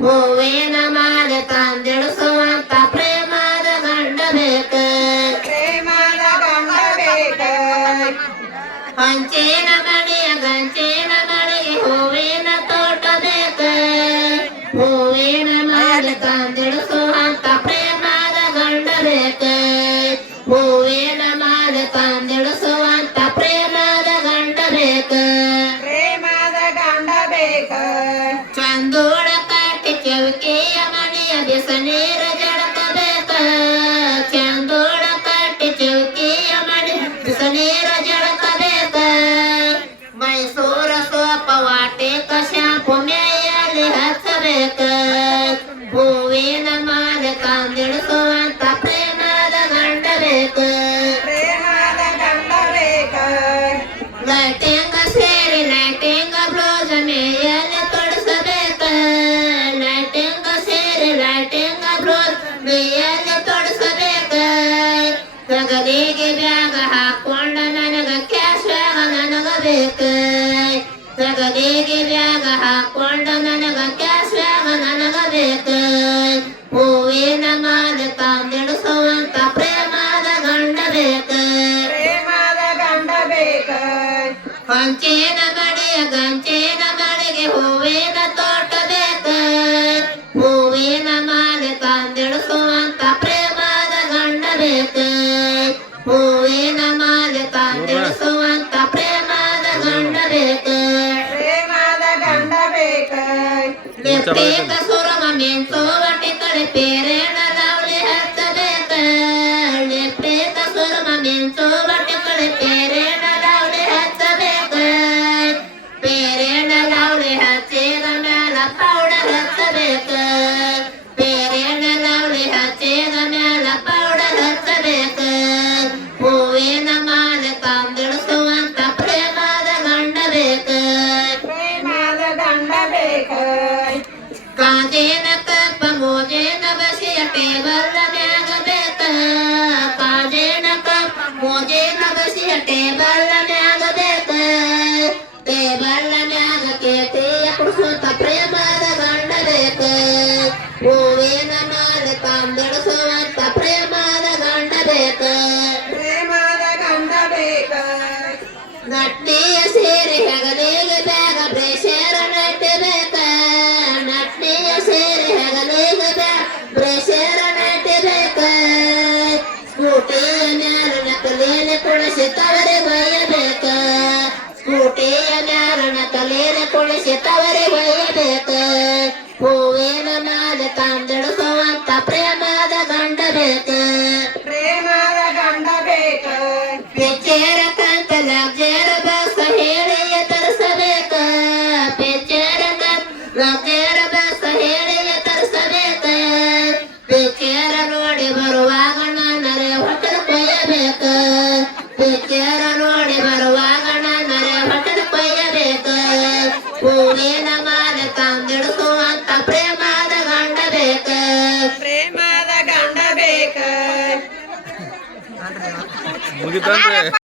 ಹೂವಿನ ಮಾಲೆ ತಂದಿಳಿಸುವಂತ ಪ್ರೇಮದ ಗಂಡ ಬೇಕ? ಪ್ರೇಮದ ಗಂಡ ಬೇಕ? ಹಂಚಿನ ಮಣಿಯ ಗಂಚಿನ ಮಳೆಗೆ ಹೂವಿನ ತೋಟ ಬೇಕ? ಹೂವಿನ ಮಾಲೆ ತಂದಿಳಿಸುವಂತ ಪ್ರೇಮದ ಗಂಡ ಬೇಕ? ಹೂವಿನ ಮಾಲೆ ತಂದಿಳಿಸುವಂತ ಪ್ರೇಮದ ಗಂಡ ಬೇಕ? ಪ್ರೇಮದ ಗಂಡ ಬೇಕ? ಕಾಟಿ ಚೌಕಿಯ ಮಣಿಯ ಬಿಸ ನೀರ ಜಳಕಬೇಕ ಚಂದೋಳ ಕಾಟಿ ಚೌಕಿಯ ಮಣಿ ಬಿಸ ನೀರ ಜಳಕಬೇಕ ಮೈಸೂರ ಸೋಪ ವಾಟೆ ಶಾಂಪು ಮೇಯಲ್ಲಿ ಹಚ್ಚಬೇಕ ಹೂವಿನ ಮಾಲೆ ತಂದಿಳಿಸುವಂತ ಪ್ರೇಮದ ಗಂಡ ಬೇಕ ಪ್ರೇಮದ ಗಂಡ ಬೇಕ ಲೈಟಿಂಗ್ ಸೇರಿ ಲೈಟಿಂಗ್ ಬ್ಲೌಸ್ ಮೇಯಲ್ಲಿ ಬ್ಲೌಸ್ ತೊಡಸ್ಕೋಬೇಕ ನಗದಿಗೆ ಬ್ಯಾಗ ಹಾಕೊಂಡ ನನಗ ಕ್ಯಾಶ್ ಬ್ಯಾಗ ನನಗ ಬೇಕ ನಗದಿಗೆ ಬ್ಯಾಗ ಹಾಕೊಂಡ ನನಗ ಕ್ಯಾಶ್ ಬ್ಯಾಗ ನನಗ ಬೇಕ ಹೂವಿನ ಮಾಲೆ ತಂದಿಡಿಸುವಂತ ಪ್ರೇಮದ ಗಂಡ ಬೇಕ. ಪ್ರೇಮದ ಗಂಡ ಬೇಕ. ಹಂಚೇನ ಮಳೆಯ ಗಂಚೇನ ಮಳೆಗೆ ಹೂವಿನ ತೋಟ ಬೇಕ. ಹೂವಿನ ತಂದಿಳಿಸುವಂತ ಪ್ರೇಮದ ಗಂಡ ಬೇಕು. ಹೂವಿನ ಮಾಲೆ ತಂದಿಳಿಸುವಂತ ಪ್ರೇಮದ ಗಂಡ ಬೇಕು. ಪ್ರೇಮದ ಗಂಡ ಬೇಕು. ಲಿಪ್ಟಿಕ ಸುರಮ ಮೆಂಚು ವಟಿ ಕಡೆ ಪೇರೇಣ ಲವಳಿ ಹಚ್ಚಬೇಕ. ಲಿಪ್ಟಿಕ ಸುರಮ ಮೆಂಚು ವಟಿ ಕಡೆ ಪೇರೇಣ ಲವಳಿ ಹಚ್ಚಬೇಕ. ಪೇರೇಣ ಲವಳಿ ಹಚ್ಚಿದ ಮ್ಯಾಲ ಪೌಡರ್ ಹಚ್ಚಬೇಕ. ಕಾಜೇನ ಕಪ್ಪ ಮೋಜೇನ ಬಸಿಯ ಟೇಬಲ್ ಮ್ಯಾಗ ಬೇಕ ಕಾಜೇನ ಕಪ್ಪ ಮೋಜೇನ ಬಸಿಯ ಟೇಬಲ್ ಮ್ಯಾಗ ಬೇಕ ಟೇಬಲ್ ಮ್ಯಾಗ ಕೇತಿಯ ಕುಡಿಸುತ್ತ ಪ್ರೇಮದ ಗಂಡ ಬೇಕ ಸ್ಕೂಟಿಯ ಮ್ಯಾಲ ನಕಲೇನೆ ಕುಳಿಸಿ ತವರೆ ಬಯ್ಯಬೇಕ ಹೂವಿನ ಪ್ರೇಮದ ಗಂಡ ಬೇಕ ಮುಗಿತಂದ್ರೆ